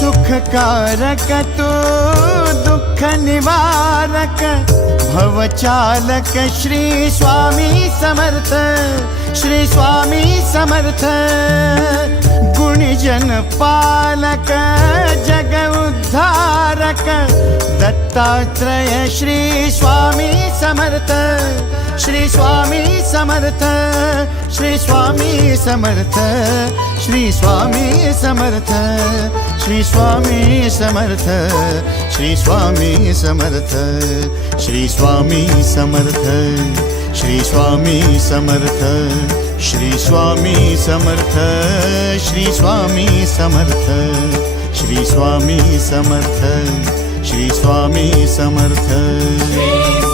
सुखकारक तू दुःख निवारक भवचालक श्री स्वामी समर्थ, श्री स्वामी समर्थ। गुणीजन पालक जग उद्धारक दत्तात्रेय श्री स्वामी समर्थ, श्री स्वामी समर्थ, श्री स्वामी समर्थ, श्री स्वामी समर्थ, श्री स्वामी समर्थ, श्री स्वामी समर्थ, श्री स्वामी समर्थ, श्री स्वामी समर्थ, श्री स्वामी समर्थ, श्री स्वामी समर्थ, श्री स्वामी समर्थ, श्री स्वामी समर्थ।